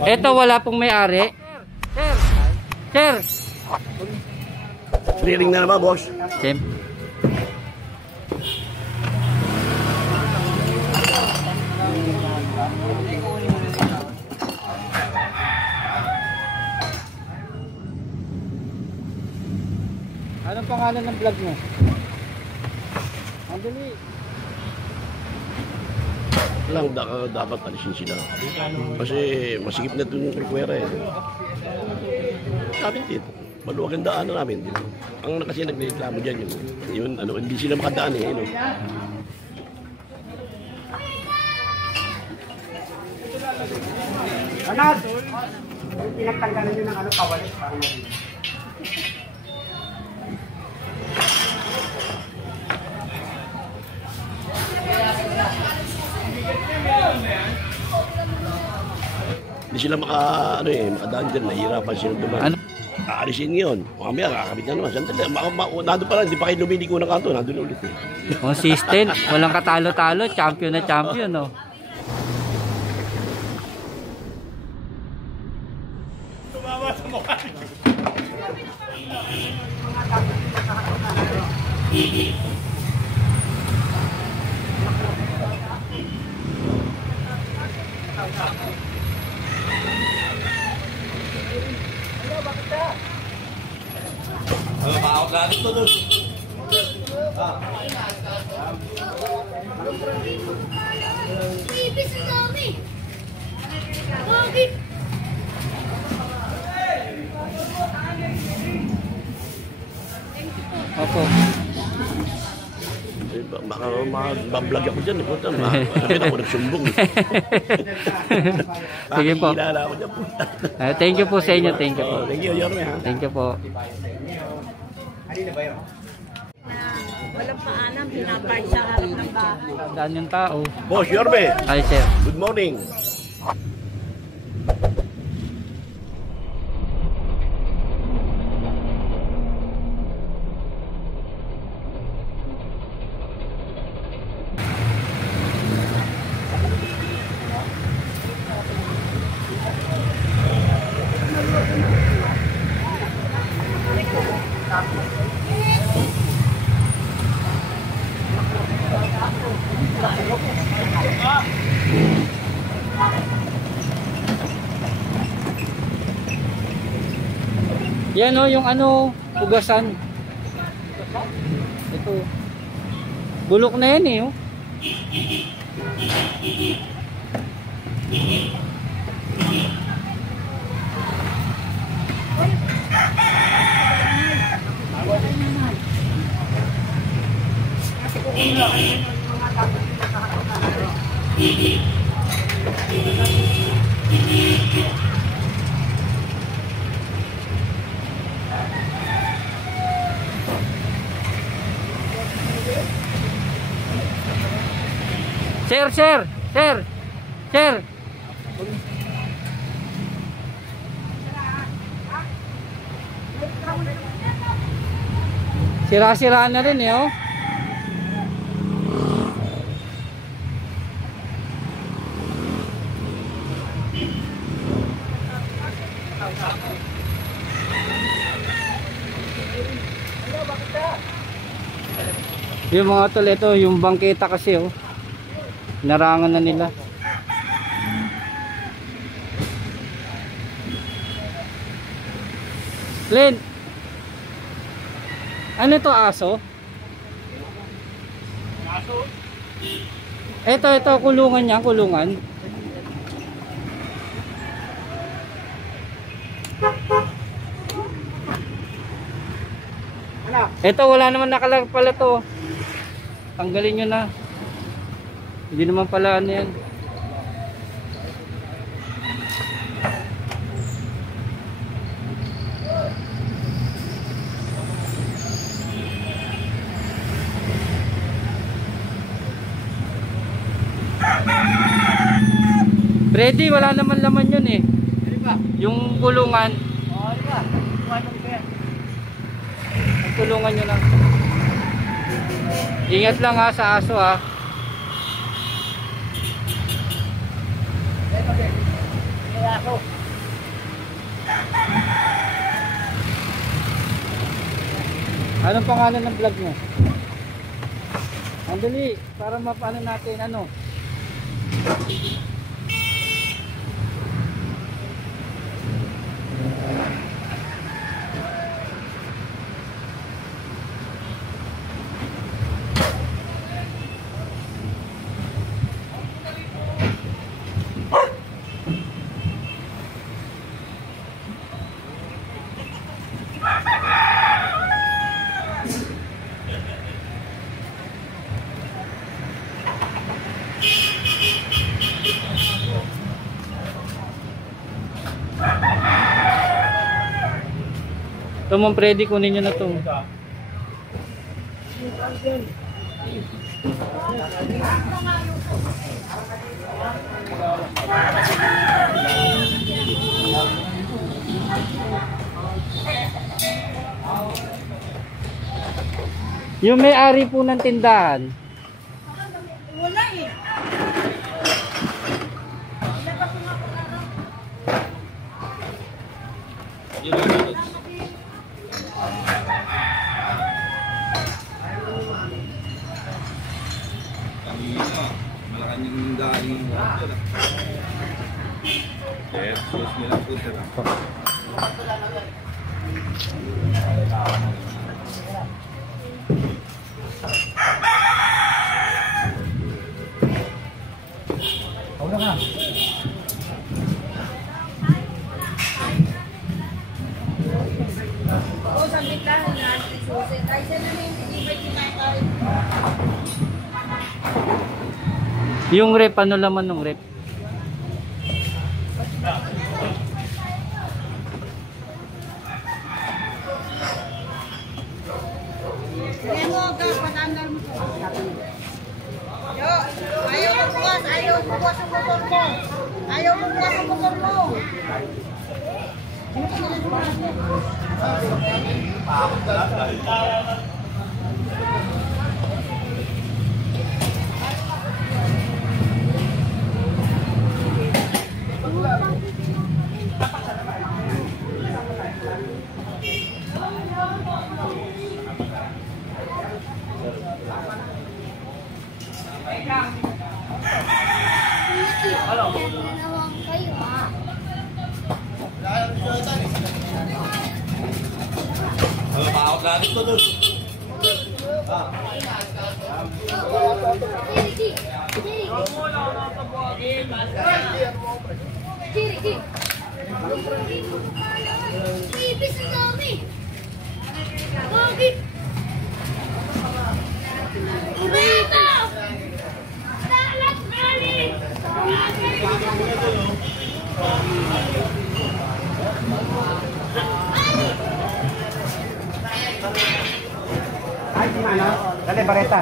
Ito wala pong may-ari. Sir. Clearing na naman, boss. Siyempre. Anong pangalan ng vlog mo? Andali. Lang, dapat alisin sila. Kasi masikip na ito yung requera eh. Sabi dito, maluwag ang daan na namin. Ang kasi nagreklamo dyan yun, hindi sila makadaan eh. No? Anak! Pinagtanggalan nyo ng kawalit. Hindi sila makadaan dyan, nahihirapan sila dumaan. Ano? Aalisin yun. Mamaya, kakabit na naman. Sandali, nandun pa lang, hindi pa kayo lumiliko ng kanto, nandun ulit eh. Consistent, walang katalo-talo, champion na champion, no? Tumawa sa mukha. Opo. Baka mablog ako dyan. Nakita ako nagsumbong. Sige po. Kilala ako dyan. Thank you po sa inyo. Thank you po. Thank you, Yorme. Thank you po. Walang paalam, pinapay sa harap ng bahay. Saan yung tao? Boss, Yorme. Hi, sir. Good morning. Yan o, yung ano, ugasan. Ito. Bulok na yan eh. Oh. Sir. Sira-sira na rin eh, oh. Yung mga tol, ito, yung bangketa kasi, oh. Narangan na nila. Len, ano ito, aso? Aso? Ito, kulungan niya, kulungan. Ano? Ito, wala naman nakalag pala to. Tanggalin nyo na. Hindi naman pala ano yan. Freddy, wala naman laman yun eh. Yung kulungan. Ang kulungan nyo lang. Ingat lang ha sa aso ha. Aso. Anong pangalan ng vlog mo? Andali, para mapano natin ano. Ito mong Freddy, kunin nyo na ito. Yung may-ari po ng tindahan. Wala eh. Malakanyang daling close nila po sila. Oo, saglit lang na susi. Kahit siya na hindi ba kinakain. Yung rep, ano laman ng rep? Sige mo, patandal mo ko. Yo, ayaw mo bukas ang motor mo. Ayaw mo bukas ang motor mo. Ay, di mana? Dali, bareta.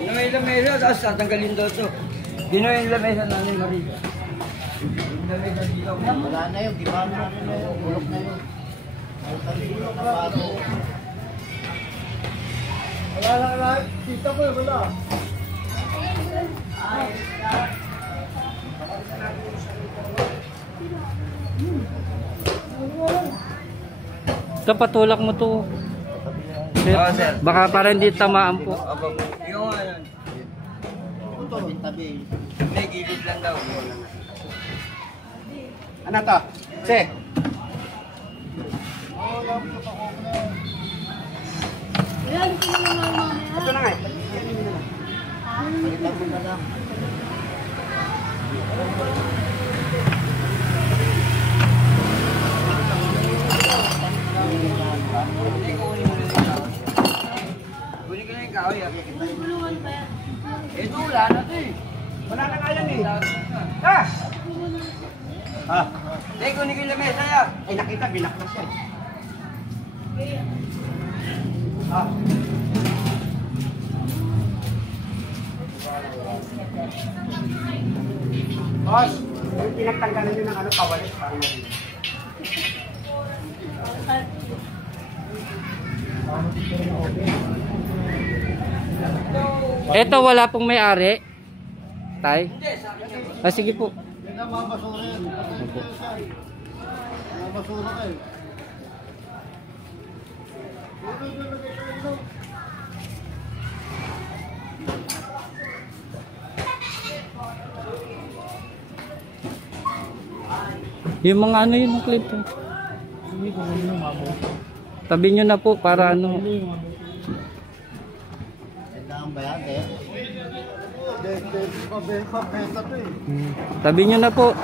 Ginoy lamesa, tapos tatanggalin daw ito. Ginoy lamesa namin Maria. Wala na yun, gimano na yun, bulok na yun. Wala lang lahat. Kita ko eh, wala. Ito, patulak mo to. Sir, sir. baka para hindi tamaan po. Yung ano, Tabi-tabi. may gilid lang daw. Ano to? Se. Ito na nga eh. Palitan mo na lang. Kunin ko na yung kahoy. Ito, wala na ito eh. Wala na nga yan eh. Ah! Ah! Dahil kunin ko yung lamesa yan. Ay, nakita, binaklas siya. Ah. Boss, yung pinagtanggalan nyo ng ano, kawalit. Parang Ito wala pong may-ari. Tay. Ah, sige po. Hindi na mabasura yan. Opo. Mabasura kayo. Yung mga ano yun ng clip. Tabi nyo na po para ano. Kailangan ba yan, eh? Pabenta to eh. Tabi nyo na po.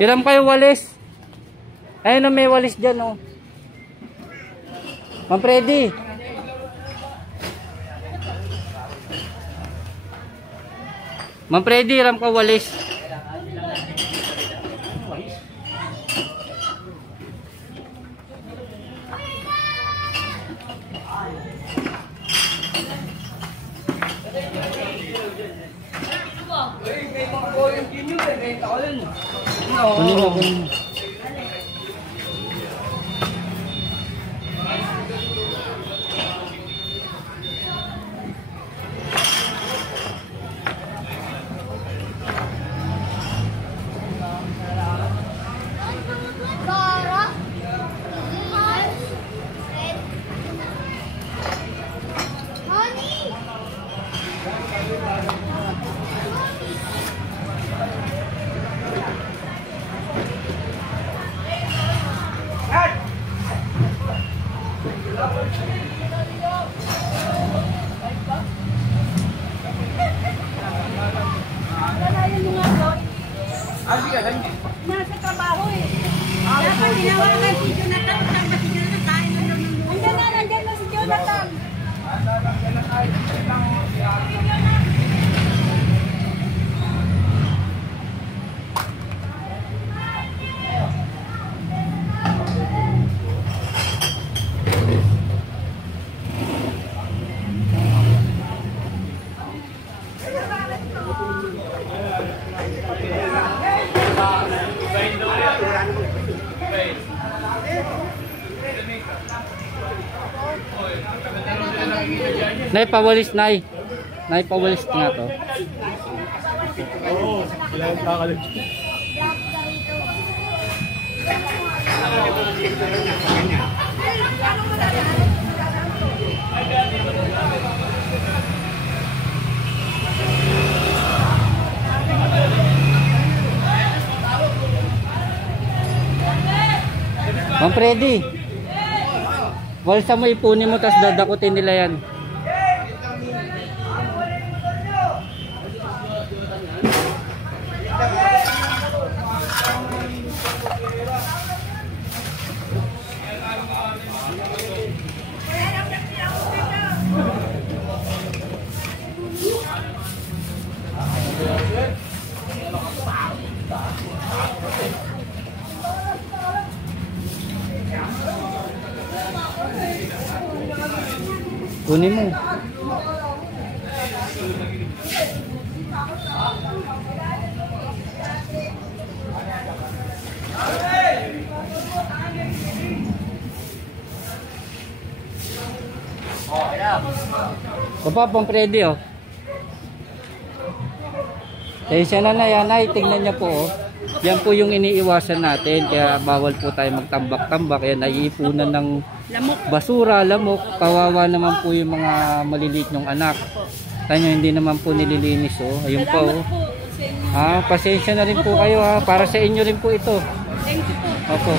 Hiram kayo walis. Ayun, may walis dyan, oh. Ma'am Freddy. Ma'am Freddy, hiram ka walis. Kunin mo, kunin mo. Nasa trabaho eh. Dapat tinawagan si Jonathan. Saan ba si Jonathan? Kain na naman. Nandiyan na si Jonathan. Nay, pawalis, nay. Nay, pawalis nga to. Oo, kailangan kakalag. Ma'am Freddy. Walsa mo, ipunin mo, tapos dadakutin nila yan. Kunin mo. Papa, Ma'am Freddy, oh. Tensya na na yan, ay, tingnan niya po, oh. Yan po yung iniiwasan natin, kaya bawal po tayo magtambak-tambak. Yan, naiipunan ng basura, lamok. Kawawa naman po yung mga maliliit nyong anak. Tanyo, hindi naman po nililinis, oh. Ayun po, oh. Pasensya na rin po kayo, ha. Para sa inyo rin po ito. Thank you po. Opo.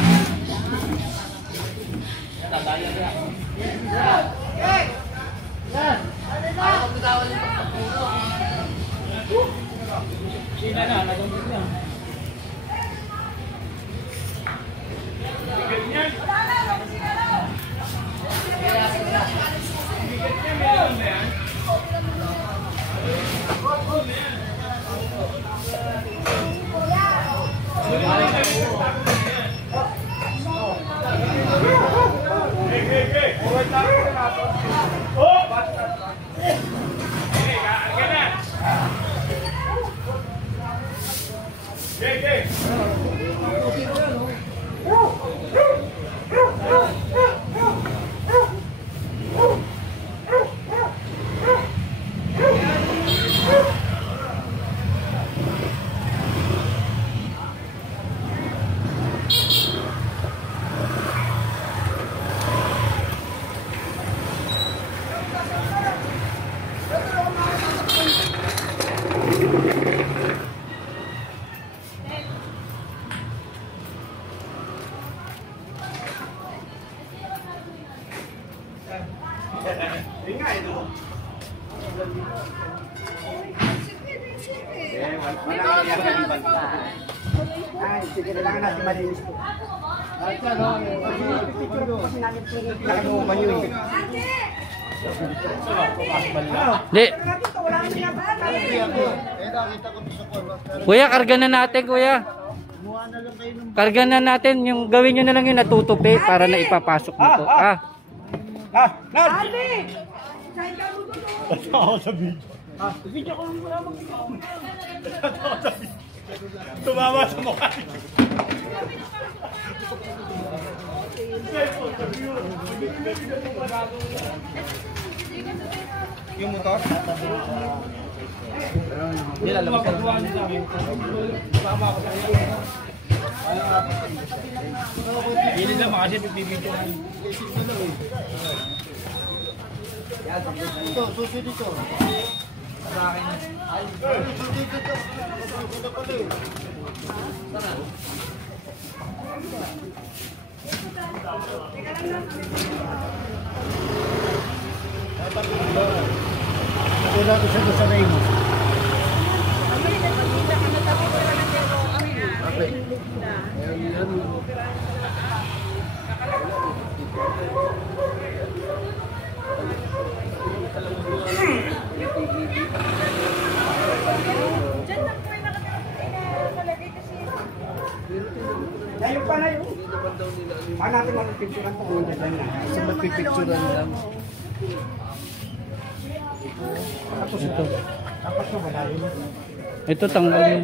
Ay, sige na lang natin malinis po. Picture po kasi namin po nakaluman yun. Di. Kuya, karga na natin, kuya. Karga na natin. Yung gawin nyo na lang yung natutupi para na ipapasok mo po. Tumama sa mukha. Yung motor? Hindi lalabas ka lang. Hindi naman kasi pipipidyo na. Ito, susi dito. Sa akin. Susi dito. Ito pala eh. Wala ko siya sa Reymo. Dahil pa na yun. Paano natin magpipicturean ito kung nandiyan na? Kasi magpipicturean lang. Tapos ito. Tapos ito, wala yun. Ito tanggal yun.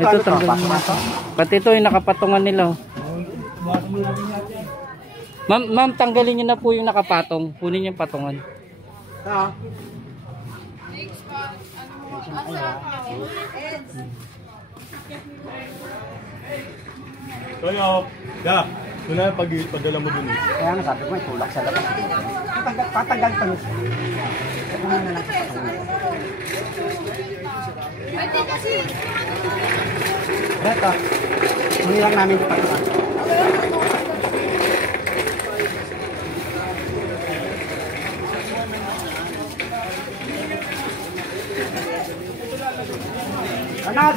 Ito tanggal yun. Pati ito yung nakapatungan nila. Ma'am, tanggalin nyo na po yung nakapatong. Kunin yung patungan. Ha? Kaya, ito na pagdala mo dun eh. Kaya nga sabi ko, may tulak sa labas. Patanggal pa nito. Kung na lang sa patungan. Pwede kasi. Ito. Hindi lang namin ito patungan. Kanad!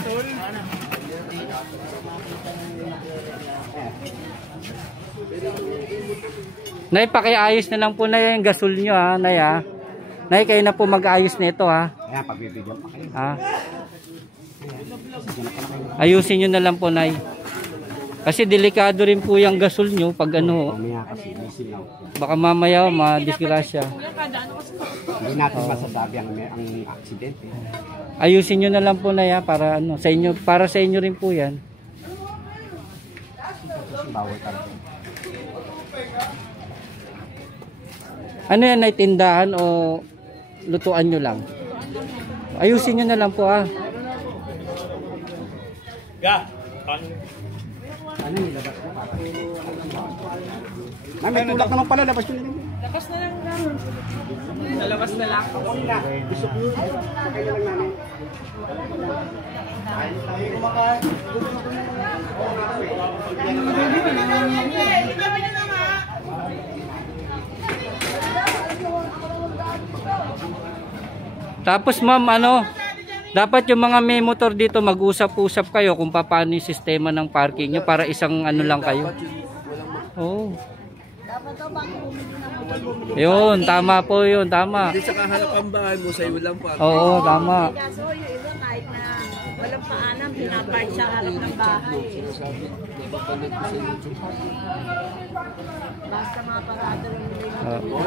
Nay, pakiayos na lang po na yung gasol nyo ha, Nay ha. Nay, kayo na po mag-ayos nito ha. Ayan, pagbibigyan pa kayo. Ha? Ayusin nyo na lang po, Nay. Kasi delikado rin po yung gasol nyo pag ano. Mamaya kasi, may silaw. Baka mamaya madisgrasya. Hindi natin masasabi ang aksidente. Ayusin nyo na lang po, Nay ha, para ano, sa inyo, para sa inyo rin po yan. Bawal talaga. Ano yan, Nay, tindahan o lutuan nyo lang? Ayusin nyo na lang po ha. Ano nilabas ko para? May tulak naman pala, labas yun. Labas na lang naman. Lalabas na lang. Ako nila, gusto ko yun. Kaya lang namin. Tayo kumakain. Tapos ma'am, ano, dapat yung mga may motor dito mag-usap-usap kayo kung paano yung sistema ng parking nyo para isang ano lang kayo. Oh. Dapat daw bago bumili ng motor. Yun, tama po yun, tama. Hindi sa kaharap ang bahay mo, sa'yo lang pa. Oo, tama. Kaso yung iba kahit na walang paalam, pinapark sa harap ng bahay. Basta mga parado rin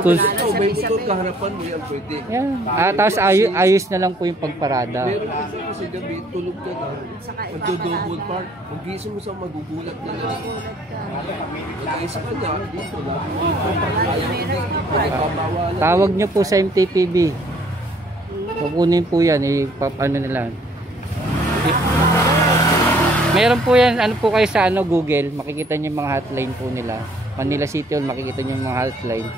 Kung, Ikaw, may motor kaharapan mo yan, pwede. yan. Tapos ayos na lang po yung pagparada. Meron kasi gabi, tulog ka na. Magdo-double park. Mag-gising mo sa magugulat na lang. Mag-isa ka na, dito lang. Pagkakabawalan. Tawag nyo po sa MTPB. Kukunin po yan, ano nila. Meron po yan, ano po kayo sa Google, makikita nyo yung mga hotline po nila. Manila City Hall, makikita nyo yung mga hotline.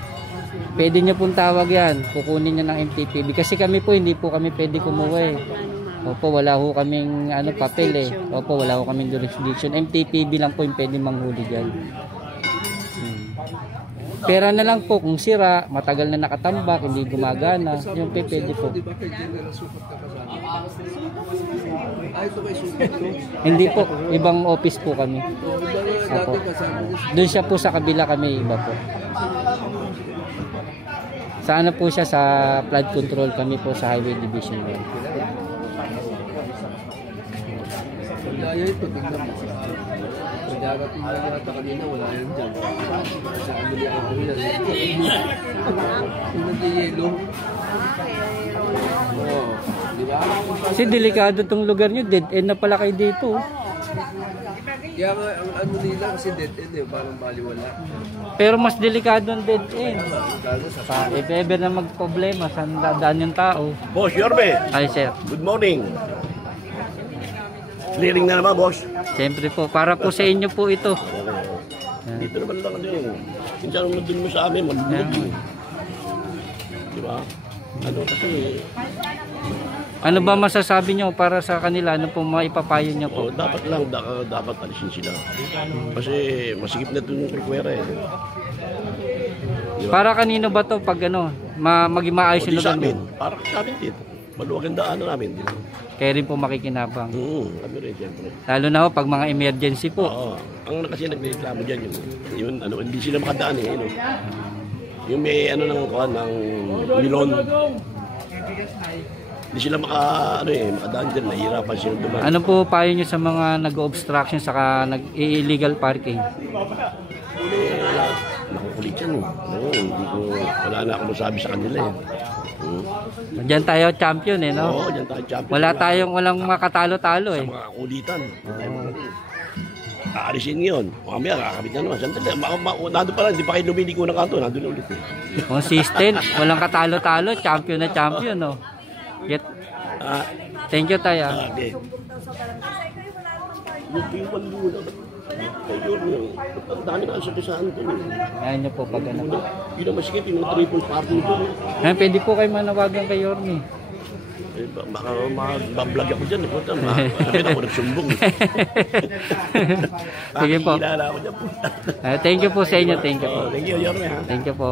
Pwede nyo pong tawag yan, kukunin nyo ng MTPB. Kasi kami po, hindi po kami pwede kumuha eh. Opo, wala ho kaming papel eh. Opo, wala ho kaming jurisdiction. MTPB lang po yung pwede manghuli dyan. Pera na lang po kung sira, matagal na nakatambak, hindi gumagana, yung pwede po. Di ba kay General Sukat ka kasama? Ito kay Sukat ko. Hindi po, ibang office po kami. Dati kasama niya. Doon siya po sa kabila, kami iba po. Sa ano po siya, sa flood control, kami po sa Highway Division 1. Kaya ito, tignan mo. Darating na yata kanina, wala yan dyan. Sa amili ako yan. Yung nag-yelo. Oo. Di ba? Kasi delikado tong lugar nyo, dead end na pala kayo dito. Kaya nga, ang ano nila kasi dead end eh, parang baliwala. Pero mas delikado ang dead end. Lalo sa If ever na magproblema, saan dadaan yung tao? Boss, Yorme, Ay sir, good morning. Clearing na naman, boss. siyempre po, para po sa inyo po ito. Dito naman lang kasi. Minsan mo dun mo sa amin, malulog. Di ba? Ano kasi, Ano ba masasabi nyo para sa kanila? Ano po maipapayo nyo po? dapat lang, dapat alisin sila. Kasi masikip na itong requera eh. Para kanino ba to pag ano, maging maayos O di yung sa lugar amin, nyo? para sa amin dito. Maluwag ang daanan namin. Di ba? Kaya rin po makikinabang. Kami rin, siyempre. Lalo na ho pag mga emergency po. Oo. Ang kasi nagreklamo dyan, yun, ano, hindi sila makadaan eh. Ano. Yung may ano ng kuhan, ng milon. Hindi sila makadaan dyan, nahihirapan sila dumaan. Ano po payo nyo sa mga nag-obstruction saka nag-illegal parking? Nakukulit yan. Wala na akong masabi sa kanila eh. Diyan tayo champion eh, no? Oo, dyan tayo champion. Walang makatalo-talo eh. Sa mga kulitan. Aalisin yun. Mamaya, kakabit na naman. Sandali, nandun pa lang, hindi pa kayo lumiliko ng kanto. Nandun ulit eh. Consistent, walang katalo-talo, champion na champion, no? Thank you tayo. Okay. Yung piwan muna. Ayun, ang dami na sa kisaan ko. Ayan nyo po pag ano. Yun ang masikip, yung triple parking ko. Ayan, pwede po kayo manawagan kay Yorme. Baka mag-vlog ako dyan. Sabi na ako nagsumbong. Sige po. Kilala ako dyan. Thank you po sa inyo. Thank you po. Thank you, Yorme. Thank you po.